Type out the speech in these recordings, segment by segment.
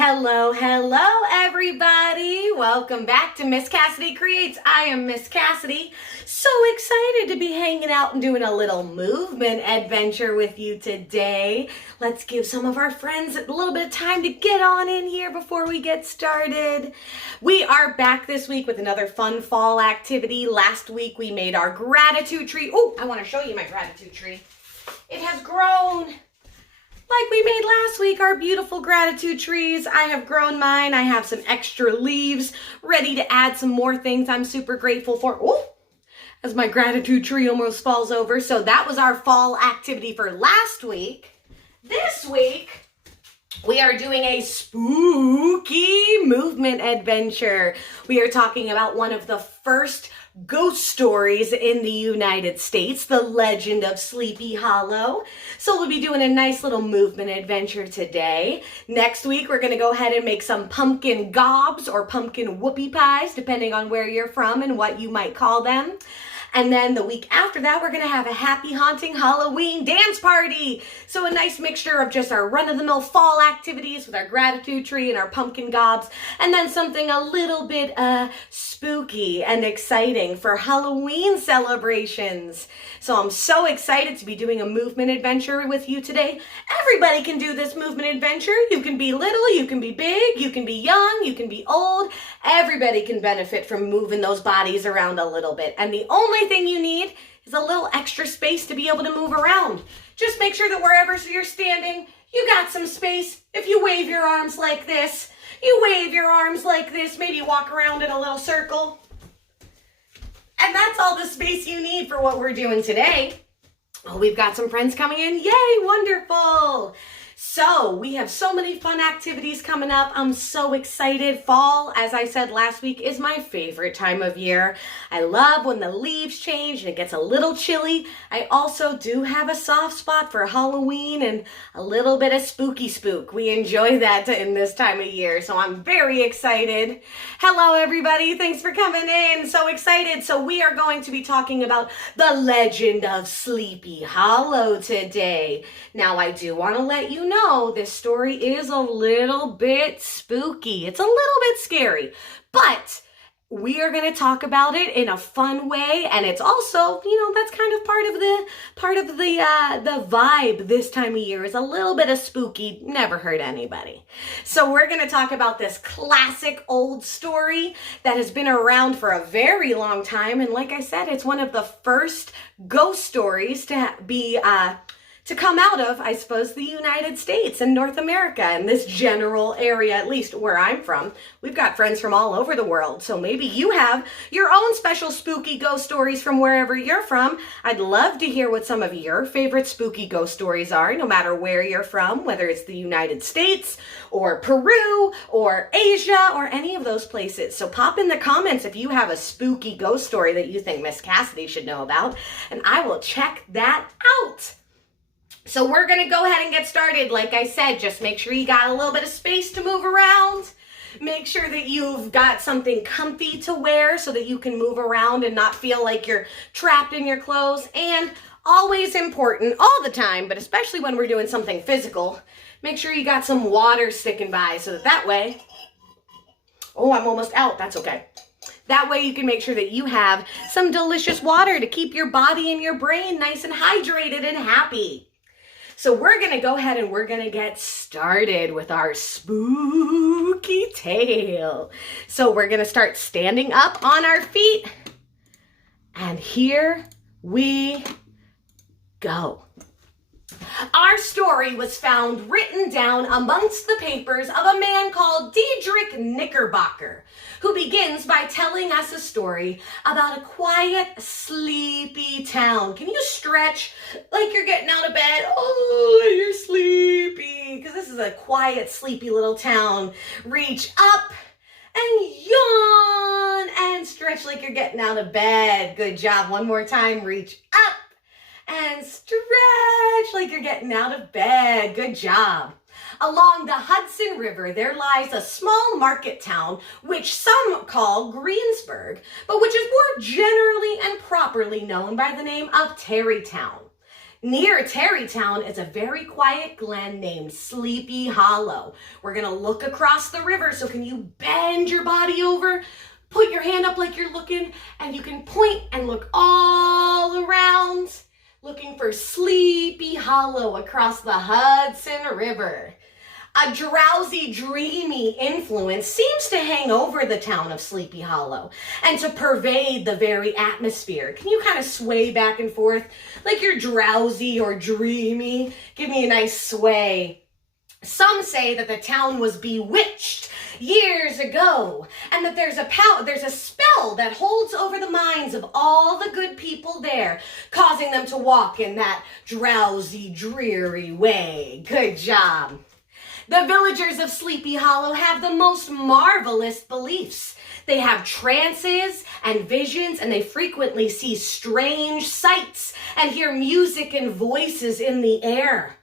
Hello, hello, everybody. Welcome back to Miss Cassidy Creates. I am Miss Cassidy. So excited to be hanging out and doing a little movement adventure with you today. Let's give some of our friends a little bit of time to get on in here before we get started. We are back this week with another fun fall activity. Last week we made our gratitude tree. Oh, I want to show you my gratitude tree. It has grown. Like we made last week, our beautiful gratitude trees. I have grown mine. I have some extra leaves ready to add some more things I'm super grateful for. Oh, as my gratitude tree almost falls over. So that was our fall activity for last week. This week, we are doing a spooky movement adventure. We are talking about one of the first ghost stories in the United States, the legend of Sleepy Hollow. So we'll be doing a nice little movement adventure today. Next week, we're going to go ahead and make some pumpkin gobs or pumpkin whoopie pies, depending on where you're from and what you might call them. And then the week after that, we're going to have a happy haunting Halloween dance party. So a nice mixture of just our run-of-the-mill fall activities with our gratitude tree and our pumpkin gobs. And then something a little bit spooky and exciting for Halloween celebrations. So I'm so excited to be doing a movement adventure with you today. Everybody can do this movement adventure. You can be little, you can be big, you can be young, you can be old. Everybody can benefit from moving those bodies around a little bit. And the only thing you need is a little extra space to be able to move around. Just make sure that wherever you're standing, you got some space. If you wave your arms like this, maybe walk around in a little circle. And that's all the space you need for what we're doing today. Oh, we've got some friends coming in. Yay, wonderful. So we have so many fun activities coming up. I'm so excited. Fall, as I said last week, is my favorite time of year. I love when the leaves change and it gets a little chilly. I also do have a soft spot for Halloween and a little bit of spooky spook. We enjoy that in this time of year, so I'm very excited. Hello, everybody. Thanks for coming in. So excited. So we are going to be talking about the legend of Sleepy Hollow today. Now, I do want to let you know this story is a little bit spooky. It's a little bit scary, but we are going to talk about it in a fun way, and it's also, that's kind of part of the vibe this time of year is a little bit of spooky. Never hurt anybody. So we're going to talk about this classic old story that has been around for a very long time, and like I said, it's one of the first ghost stories to come out of, I suppose, the United States and North America and this general area, at least where I'm from. We've got friends from all over the world, so maybe you have your own special spooky ghost stories from wherever you're from. I'd love to hear what some of your favorite spooky ghost stories are, no matter where you're from, whether it's the United States or Peru or Asia or any of those places. So pop in the comments if you have a spooky ghost story that you think Miss Cassidy should know about, and I will check that out. So we're going to go ahead and get started. Like I said, just make sure you got a little bit of space to move around. Make sure that you've got something comfy to wear so that you can move around and not feel like you're trapped in your clothes. And always important, all the time, but especially when we're doing something physical, make sure you got some water sticking by so that way, oh, I'm almost out. That's okay. That way you can make sure that you have some delicious water to keep your body and your brain nice and hydrated and happy. So we're going to go ahead and we're going to get started with our spooky tale. So we're going to start standing up on our feet. And here we go. Our story was found written down amongst the papers of a man called Diedrich Knickerbocker, who begins by telling us a story about a quiet, sleepy town. Can you stretch like you're getting out of bed? Oh, you're sleepy. Because this is a quiet, sleepy little town. Reach up and yawn and stretch like you're getting out of bed. Good job. One more time. Reach up and stretch like you're getting out of bed. Good job. Along the Hudson River, there lies a small market town, which some call Greensburg, but which is more generally and properly known by the name of Tarrytown. Near Tarrytown is a very quiet glen named Sleepy Hollow. We're gonna look across the river, so can you bend your body over, put your hand up like you're looking, and you can point and look all around, looking for Sleepy Hollow across the Hudson River. A drowsy, dreamy influence seems to hang over the town of Sleepy Hollow and to pervade the very atmosphere. Can you kind of sway back and forth like you're drowsy or dreamy? Give me a nice sway. Some say that the town was bewitched years ago and that there's a spell that holds over the minds of all the good people there, causing them to walk in that drowsy, dreary way. Good job. The villagers of Sleepy Hollow have the most marvelous beliefs. They have trances and visions, and they frequently see strange sights and hear music and voices in the air.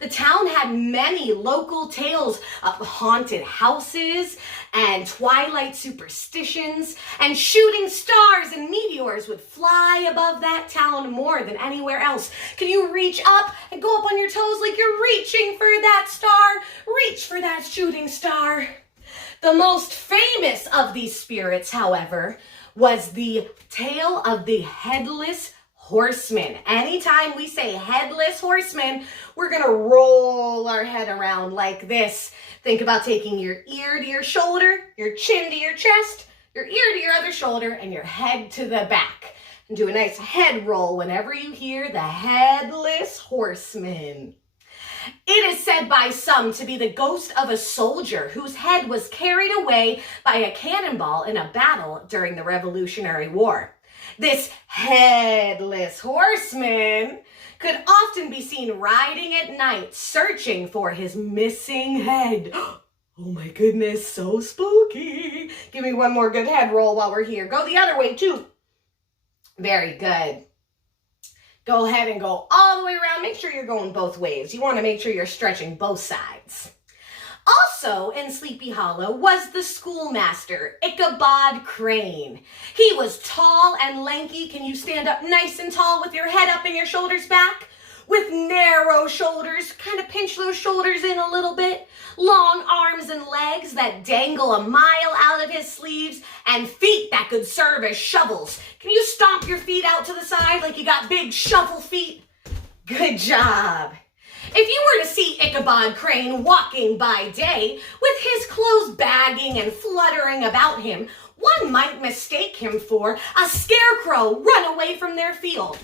The town had many local tales of haunted houses and twilight superstitions, and shooting stars and meteors would fly above that town more than anywhere else. Can you reach up and go up on your toes like you're reaching for that star? Reach for that shooting star. The most famous of these spirits, however, was the tale of the headless horseman. Anytime we say headless horseman, we're gonna roll our head around like this. Think about taking your ear to your shoulder, your chin to your chest, your ear to your other shoulder, and your head to the back. And do a nice head roll whenever you hear the headless horseman. It is said by some to be the ghost of a soldier whose head was carried away by a cannonball in a battle during the Revolutionary War. This headless horseman could often be seen riding at night, searching for his missing head. Oh my goodness, so spooky. Give me one more good head roll while we're here. Go the other way too. Very good. Go ahead and go all the way around. Make sure you're going both ways. You want to make sure you're stretching both sides. Also in Sleepy Hollow was the schoolmaster, Ichabod Crane. He was tall and lanky. Can you stand up nice and tall with your head up and your shoulders back? With narrow shoulders, kind of pinch those shoulders in a little bit. Long arms and legs that dangle a mile out of his sleeves, and feet that could serve as shovels. Can you stomp your feet out to the side like you got big shovel feet? Good job. If you were to see Ichabod Crane walking by day with his clothes bagging and fluttering about him, one might mistake him for a scarecrow run away from their field.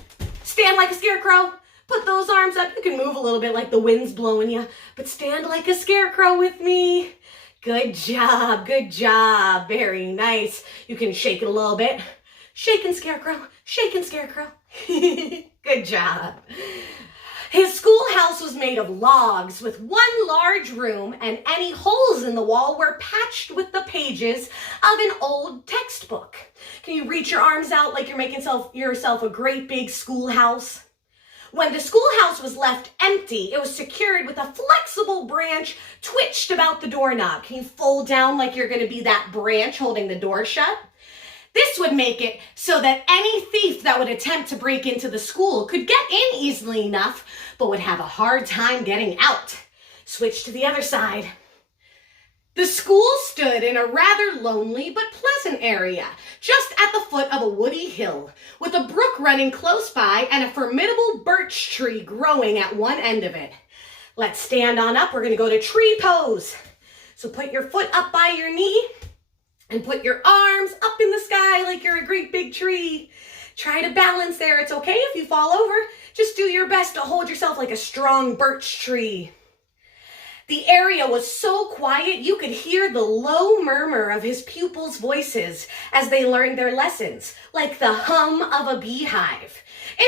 Stand like a scarecrow. Put those arms up. You can move a little bit like the wind's blowing you, but stand like a scarecrow with me. Good job. Good job. Very nice. You can shake it a little bit. Shaking scarecrow. Shaking scarecrow. Good job. His schoolhouse was made of logs with one large room, and any holes in the wall were patched with the pages of an old textbook. Can you reach your arms out like you're making yourself a great big schoolhouse? When the schoolhouse was left empty, it was secured with a flexible branch twitched about the doorknob. Can you fold down like you're going to be that branch holding the door shut? This would make it so that any thief that would attempt to break into the school could get in easily enough, but would have a hard time getting out. Switch to the other side. The school stood in a rather lonely but pleasant area, just at the foot of a woody hill, with a brook running close by and a formidable birch tree growing at one end of it. Let's stand on up. We're going to go to tree pose. So put your foot up by your knee and put your arms up in the sky like you're a great big tree. Try to balance there. It's okay if you fall over. Just do your best to hold yourself like a strong birch tree. The area was so quiet you could hear the low murmur of his pupils' voices as they learned their lessons, like the hum of a beehive,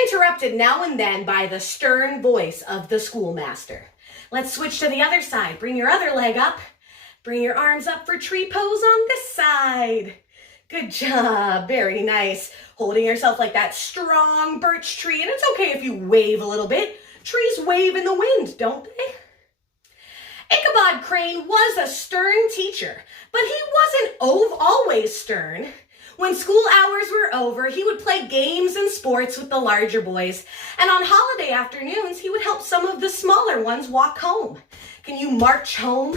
interrupted now and then by the stern voice of the schoolmaster. Let's switch to the other side. Bring your other leg up. Bring your arms up for tree pose on this side. Good job. Very nice. Holding yourself like that strong birch tree. And it's okay if you wave a little bit. Trees wave in the wind, don't they? Ichabod Crane was a stern teacher, but he wasn't always stern. When school hours were over, he would play games and sports with the larger boys, and on holiday afternoons, he would help some of the smaller ones walk home. Can you march home?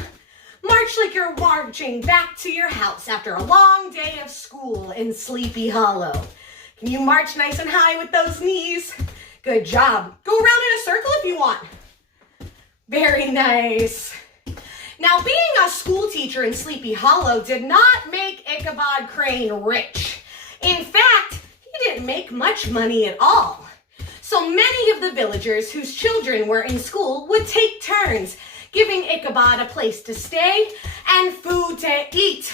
March like you're marching back to your house after a long day of school in Sleepy Hollow. Can you march nice and high with those knees? Good job. Go around in a circle if you want. Very nice. Now, being a school teacher in Sleepy Hollow did not make Ichabod Crane rich. In fact, he didn't make much money at all. So many of the villagers whose children were in school would take turns, giving Ichabod a place to stay and food to eat.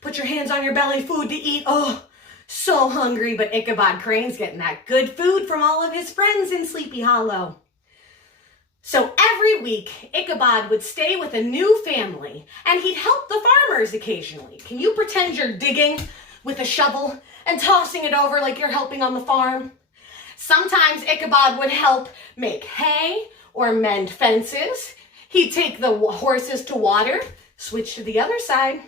Put your hands on your belly, food to eat. Oh, so hungry, but Ichabod Crane's getting that good food from all of his friends in Sleepy Hollow. So every week, Ichabod would stay with a new family, and he'd help the farmers occasionally. Can you pretend you're digging with a shovel and tossing it over like you're helping on the farm? Sometimes Ichabod would help make hay or mend fences. He'd take the horses to water, switch to the other side.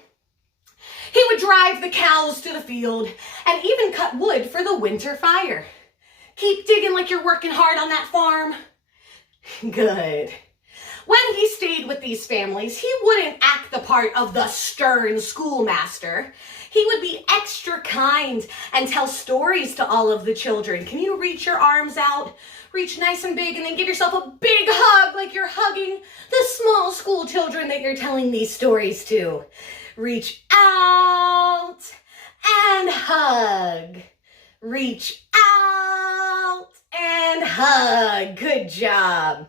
He would drive the cows to the field and even cut wood for the winter fire. Keep digging like you're working hard on that farm. Good. When he stayed with these families, he wouldn't act the part of the stern schoolmaster. He would be extra kind and tell stories to all of the children. Can you reach your arms out? Reach nice and big and then give yourself a big hug like you're hugging the small school children that you're telling these stories to. Reach out and hug. Reach out and hug. Good job.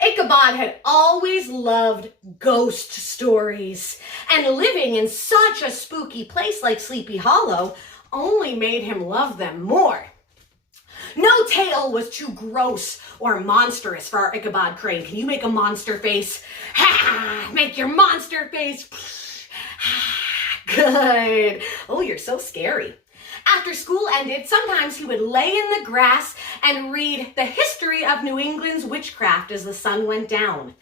Ichabod had always loved ghost stories, and living in such a spooky place like Sleepy Hollow only made him love them more. No tale was too gross or monstrous for our Ichabod Crane. Can you make a monster face? Ha! Make your monster face. Good. Oh, you're so scary. After school ended, sometimes he would lay in the grass and read the history of New England's witchcraft as the sun went down.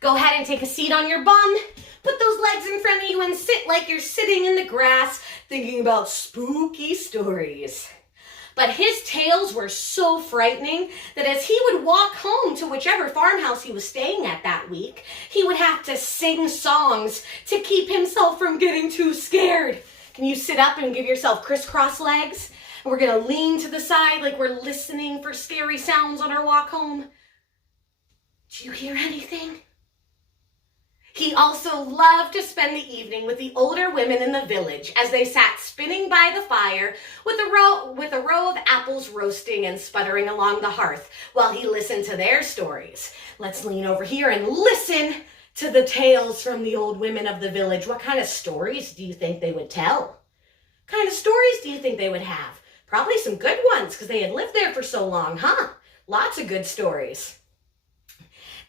Go ahead and take a seat on your bum. Put those legs in front of you and sit like you're sitting in the grass thinking about spooky stories. But his tales were so frightening that as he would walk home to whichever farmhouse he was staying at that week, he would have to sing songs to keep himself from getting too scared. Can you sit up and give yourself crisscross legs? And we're going to lean to the side like we're listening for scary sounds on our walk home. Do you hear anything? He also loved to spend the evening with the older women in the village as they sat spinning by the fire with a row of apples roasting and sputtering along the hearth while he listened to their stories. Let's lean over here and listen to the tales from the old women of the village. What kind of stories do you think they would tell? What kind of stories do you think they would have? Probably some good ones because they had lived there for so long, huh? Lots of good stories.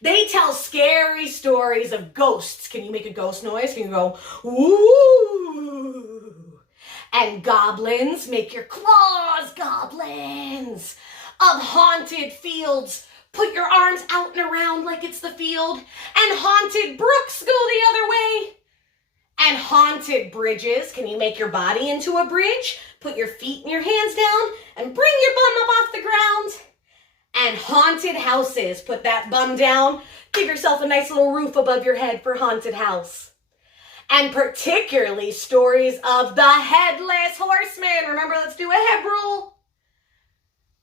They tell scary stories of ghosts. Can you make a ghost noise? Can you go, ooh? And goblins, make your claws, goblins. Of haunted fields, put your arms out and around like it's the field. And haunted brooks, go the other way. And haunted bridges, can you make your body into a bridge? Put your feet and your hands down and bring your bum up off the ground. And haunted houses, put that bum down, give yourself a nice little roof above your head for haunted house. And particularly stories of the headless horseman. Remember, let's do a head roll.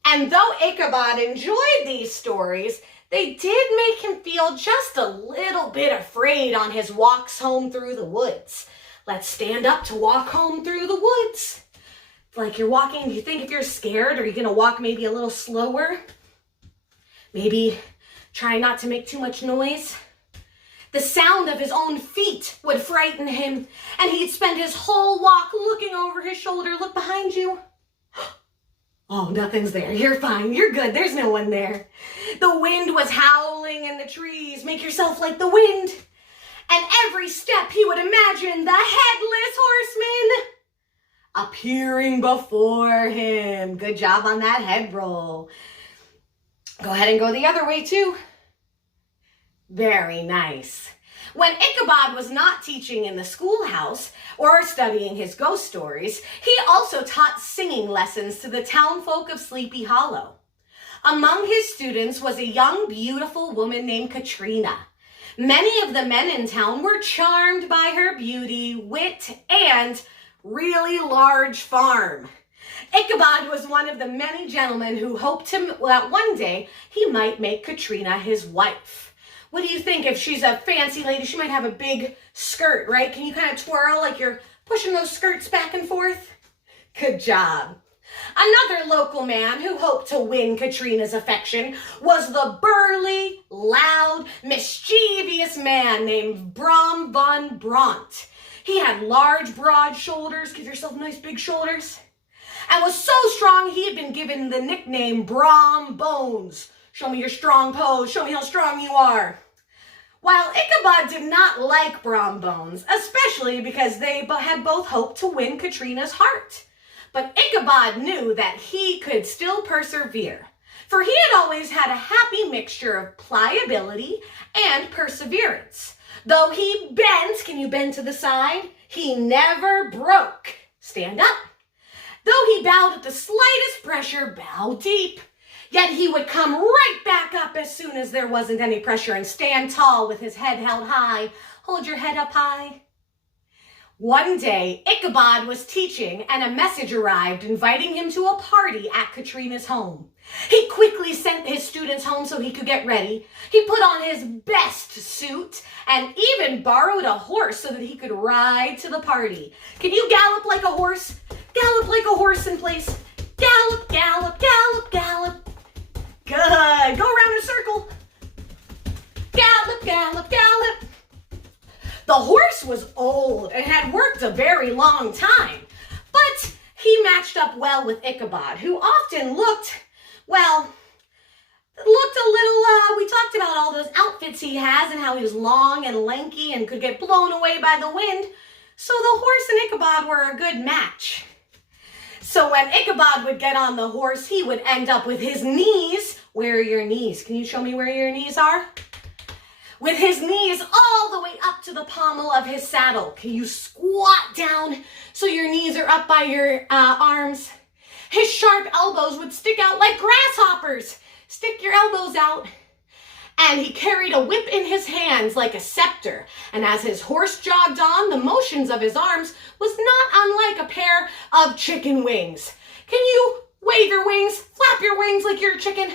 And though Ichabod enjoyed these stories, they did make him feel just a little bit afraid on his walks home through the woods. Let's stand up to walk home through the woods. Like you're walking, do you think if you're scared, are you going to walk maybe a little slower? Maybe try not to make too much noise. The sound of his own feet would frighten him, and he'd spend his whole walk looking over his shoulder. Look behind you. Oh, nothing's there. You're fine. You're good. There's no one there. The wind was howling in the trees. Make yourself like the wind. And every step he would imagine the headless horseman appearing before him. Good job on that head roll. Go ahead and go the other way too. Very nice. When Ichabod was not teaching in the schoolhouse or studying his ghost stories, he also taught singing lessons to the townfolk of Sleepy Hollow. Among his students was a young, beautiful woman named Katrina. Many of the men in town were charmed by her beauty, wit, and really large farm. Ichabod was one of the many gentlemen who hoped that one day he might make Katrina his wife. What do you think? If she's a fancy lady, she might have a big skirt, right? Can you kind of twirl like you're pushing those skirts back and forth? Good job. Another local man who hoped to win Katrina's affection was the burly, loud, mischievous man named Brom von Bront. He had large, broad shoulders. Give yourself nice big shoulders. And was so strong he had been given the nickname Brom Bones. Show me your strong pose. Show me how strong you are. While Ichabod did not like Brom Bones, especially because they had both hoped to win Katrina's heart. But Ichabod knew that he could still persevere, for he had always had a happy mixture of pliability and perseverance. Though he bent, can you bend to the side? He never broke. Stand up. Though he bowed at the slightest pressure, bow deep. Yet he would come right back up as soon as there wasn't any pressure and stand tall with his head held high. Hold your head up high. One day, Ichabod was teaching and a message arrived inviting him to a party at Katrina's home. He quickly sent his students home so he could get ready. He put on his best suit and even borrowed a horse so that he could ride to the party. Can you gallop like a horse? Gallop like a horse in place. Gallop, gallop, gallop, gallop. Good. Go around in a circle. Gallop, gallop, gallop. The horse was old and had worked a very long time, but he matched up well with Ichabod, who often looked a little, we talked about all those outfits he has and how he was long and lanky and could get blown away by the wind, so the horse and Ichabod were a good match. So when Ichabod would get on the horse, he would end up with his knees. Where are your knees? Can you show me where your knees are? With his knees all the way up to the pommel of his saddle. Can you squat down so your knees are up by your arms? His sharp elbows would stick out like grasshoppers. Stick your elbows out. And he carried a whip in his hands like a scepter. And as his horse jogged on, the motions of his arms was not unlike a pair of chicken wings. Can you wave your wings? Flap your wings like you're a chicken.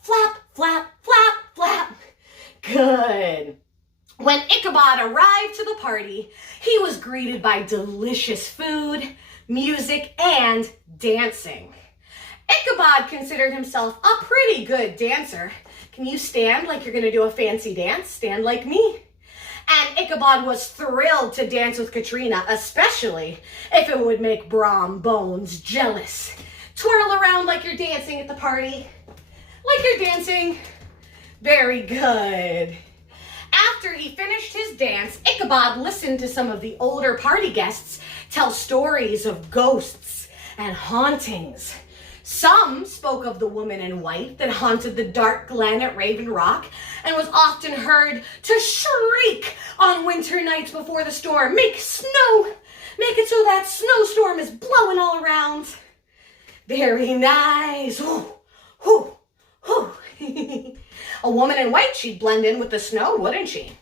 Flap, flap, flap, flap. Good. When Ichabod arrived to the party, he was greeted by delicious food, music, and dancing. Ichabod considered himself a pretty good dancer. Can you stand like you're going to do a fancy dance? Stand like me. And Ichabod was thrilled to dance with Katrina, especially if it would make Brom Bones jealous. Twirl around like you're dancing at the party. Like you're dancing. Very good. After he finished his dance, Ichabod listened to some of the older party guests tell stories of ghosts and hauntings. Some spoke of the woman in white that haunted the dark glen at Raven Rock and was often heard to shriek on winter nights before the storm. Make snow! Make it so that snowstorm is blowing all around. Very nice. Ooh, ooh, ooh. A woman in white, she'd blend in with the snow, wouldn't she?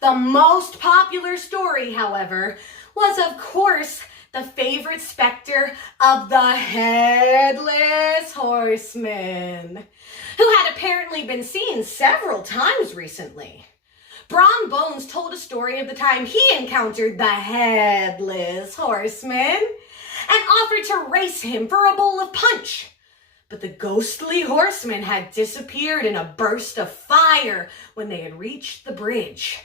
The most popular story, however, was of course the favorite specter of the headless horseman, who had apparently been seen several times recently. Brom Bones told a story of the time he encountered the headless horseman and offered to race him for a bowl of punch. But the ghostly horseman had disappeared in a burst of fire when they had reached the bridge.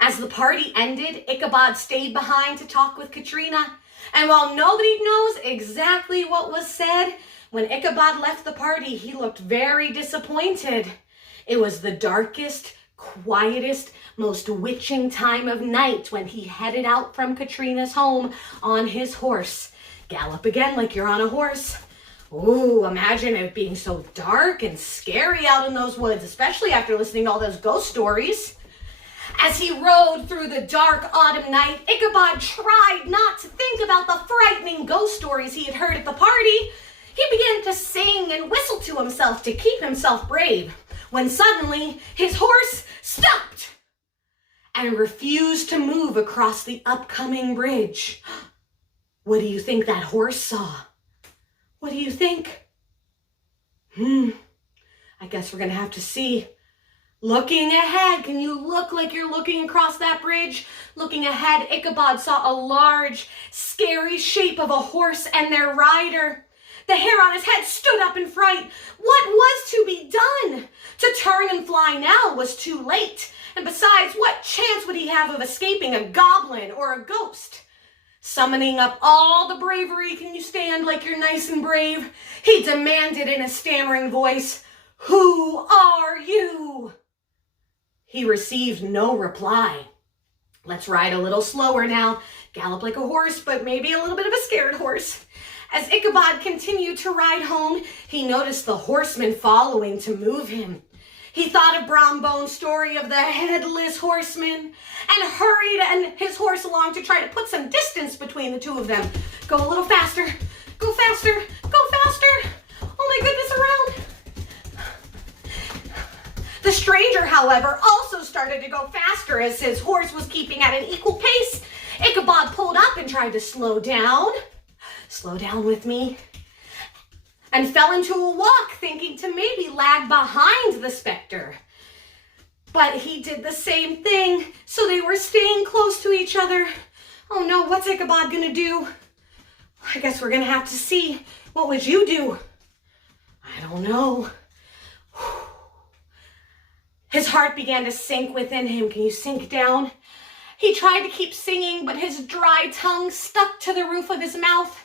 As the party ended, Ichabod stayed behind to talk with Katrina. And while nobody knows exactly what was said, when Ichabod left the party, he looked very disappointed. It was the darkest, quietest, most witching time of night when he headed out from Katrina's home on his horse. Gallop again like you're on a horse. Ooh, imagine it being so dark and scary out in those woods, especially after listening to all those ghost stories. As he rode through the dark autumn night, Ichabod tried not to think about the frightening ghost stories he had heard at the party. He began to sing and whistle to himself to keep himself brave, when suddenly his horse stopped and refused to move across the upcoming bridge. What do you think that horse saw? What do you think? I guess we're going to have to see. Looking ahead, can you look like you're looking across that bridge? Looking ahead, Ichabod saw a large, scary shape of a horse and their rider. The hair on his head stood up in fright. What was to be done? To turn and fly now was too late. And besides, what chance would he have of escaping a goblin or a ghost? Summoning up all the bravery, can you stand like you're nice and brave? He demanded in a stammering voice, "Who are you?" He received no reply. Let's ride a little slower now. Gallop like a horse, but maybe a little bit of a scared horse. As Ichabod continued to ride home, he noticed the horseman following to move him. He thought of Brom Bones' story of the headless horseman and hurried and his horse along to try to put some distance between the two of them. Go a little faster. Go faster. Go faster. Oh my goodness, around. The stranger, however, also started to go faster as his horse was keeping at an equal pace. Ichabod pulled up and tried to slow down. Slow down with me. And fell into a walk, thinking to maybe lag behind the specter. But he did the same thing, so they were staying close to each other. Oh no, what's Ichabod gonna do? I guess we're gonna have to see. What would you do? I don't know. His heart began to sink within him. Can you sink down? He tried to keep singing, but his dry tongue stuck to the roof of his mouth.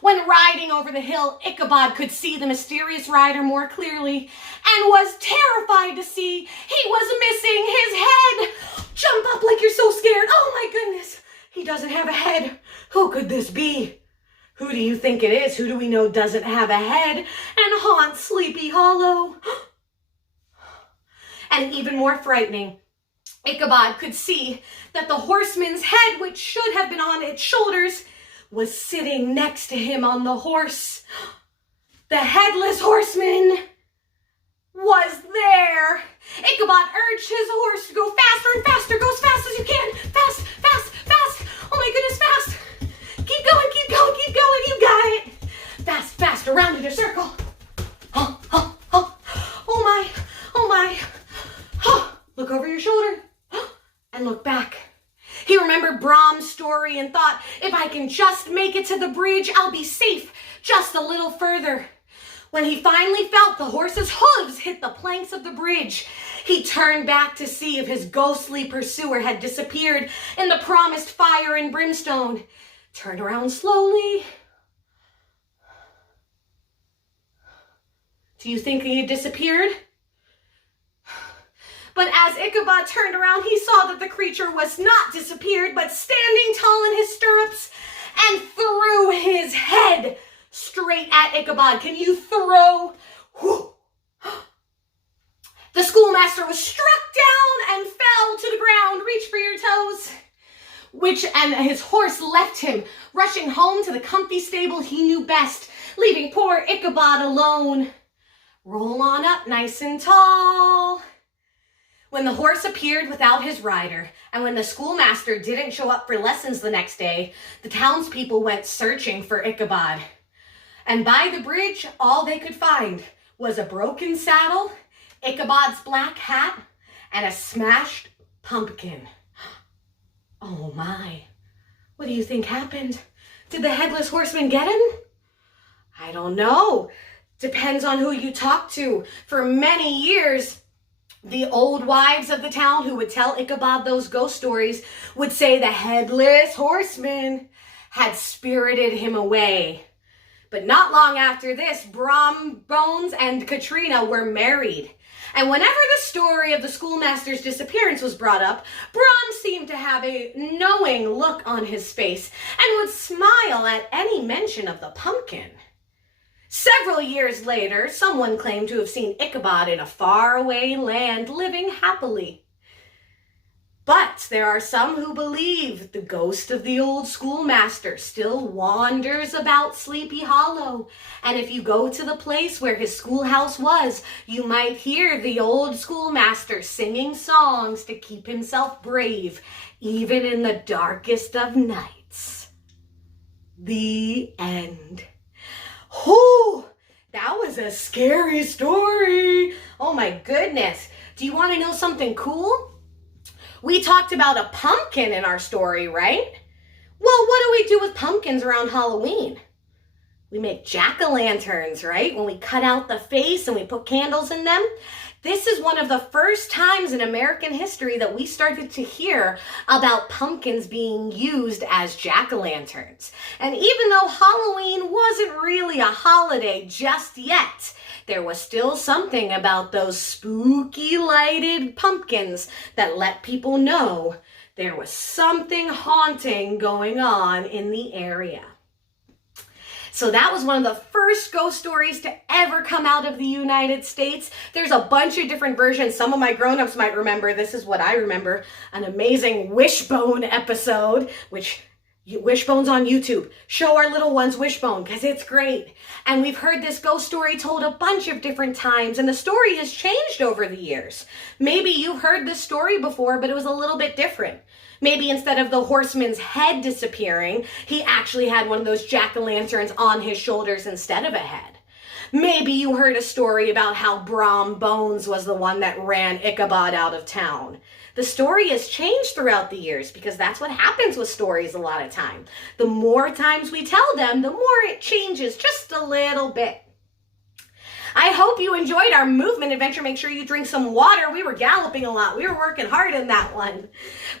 When riding over the hill, Ichabod could see the mysterious rider more clearly and was terrified to see he was missing his head. Jump up like you're so scared. Oh my goodness, he doesn't have a head. Who could this be? Who do you think it is? Who do we know doesn't have a head and haunts Sleepy Hollow? And even more frightening, Ichabod could see that the horseman's head, which should have been on its shoulders, was sitting next to him on the horse. The headless horseman was there. Ichabod urged his horse to go faster and faster. Go as fast as you can. Fast, fast, fast. Oh my goodness, fast. Keep going, keep going, keep going. You got it. Fast, fast, around in a circle. Oh, oh, oh. Oh my, oh my. Oh, look over your shoulder and look back. He remembered Brom's story and thought, if I can just make it to the bridge, I'll be safe just a little further. When he finally felt the horse's hooves hit the planks of the bridge, he turned back to see if his ghostly pursuer had disappeared in the promised fire and brimstone. Turned around slowly. Do you think he had disappeared? But as Ichabod turned around, he saw that the creature was not disappeared, but standing tall in his stirrups and threw his head straight at Ichabod. Can you throw? Whew. The schoolmaster was struck down and fell to the ground. Reach for your toes. And his horse left him, rushing home to the comfy stable he knew best, leaving poor Ichabod alone. Roll on up nice and tall. When the horse appeared without his rider, and when the schoolmaster didn't show up for lessons the next day, the townspeople went searching for Ichabod. And by the bridge, all they could find was a broken saddle, Ichabod's black hat, and a smashed pumpkin. Oh my, what do you think happened? Did the headless horseman get him? I don't know. Depends on who you talk to. For many years, the old wives of the town who would tell Ichabod those ghost stories would say the headless horseman had spirited him away. But not long after this, Brom Bones and Katrina were married. And whenever the story of the schoolmaster's disappearance was brought up, Brom seemed to have a knowing look on his face and would smile at any mention of the pumpkin. Several years later, someone claimed to have seen Ichabod in a faraway land living happily. But there are some who believe the ghost of the old schoolmaster still wanders about Sleepy Hollow. And if you go to the place where his schoolhouse was, you might hear the old schoolmaster singing songs to keep himself brave, even in the darkest of nights. The end. Whew, that was a scary story. Oh my goodness. Do you want to know something cool? We talked about a pumpkin in our story, right? Well, what do we do with pumpkins around Halloween? We make jack-o'-lanterns, right? When we cut out the face and we put candles in them. This is one of the first times in American history that we started to hear about pumpkins being used as jack-o'-lanterns. And even though Halloween wasn't really a holiday just yet, there was still something about those spooky lighted pumpkins that let people know there was something haunting going on in the area. So that was one of the first ghost stories to ever come out of the United States. There's a bunch of different versions. Some of my grown-ups might remember. This is what I remember. An amazing Wishbone episode, which Wishbone's on YouTube. Show our little ones Wishbone because it's great. And we've heard this ghost story told a bunch of different times, and the story has changed over the years. Maybe you've heard this story before, but it was a little bit different. Maybe instead of the horseman's head disappearing, he actually had one of those jack-o'-lanterns on his shoulders instead of a head. Maybe you heard a story about how Brom Bones was the one that ran Ichabod out of town. The story has changed throughout the years because that's what happens with stories a lot of time. The more times we tell them, the more it changes just a little bit. I hope you enjoyed our movement adventure. Make sure you drink some water. We were galloping a lot. We were working hard in that one.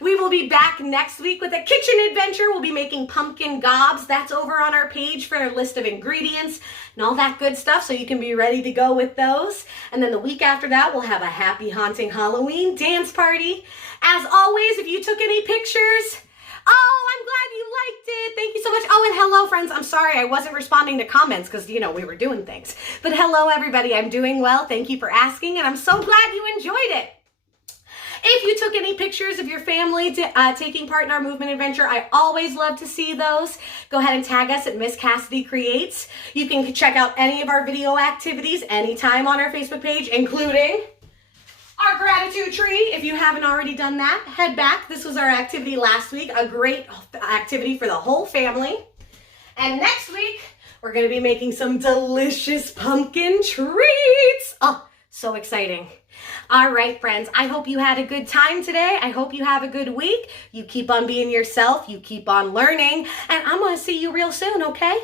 We will be back next week with a kitchen adventure. We'll be making pumpkin gobs. That's over on our page for our list of ingredients and all that good stuff, so you can be ready to go with those. And then the week after that, we'll have a happy haunting Halloween dance party. As always, if you took any pictures, oh, I'm glad you liked it. Thank you so much. Oh, and hello, friends. I'm sorry I wasn't responding to comments because, we were doing things. But hello, everybody. I'm doing well. Thank you for asking, and I'm so glad you enjoyed it. If you took any pictures of your family taking part in our movement adventure, I always love to see those. Go ahead and tag us at Miss Cassidy Creates. You can check out any of our video activities anytime on our Facebook page, including our gratitude tree. If you haven't already done that, head back. This was our activity last week, a great activity for the whole family. And next week, we're going to be making some delicious pumpkin treats. Oh, so exciting. All right, friends, I hope you had a good time today. I hope you have a good week. You keep on being yourself. You keep on learning. And I'm going to see you real soon, okay?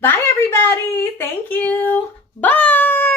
Bye, everybody. Thank you. Bye.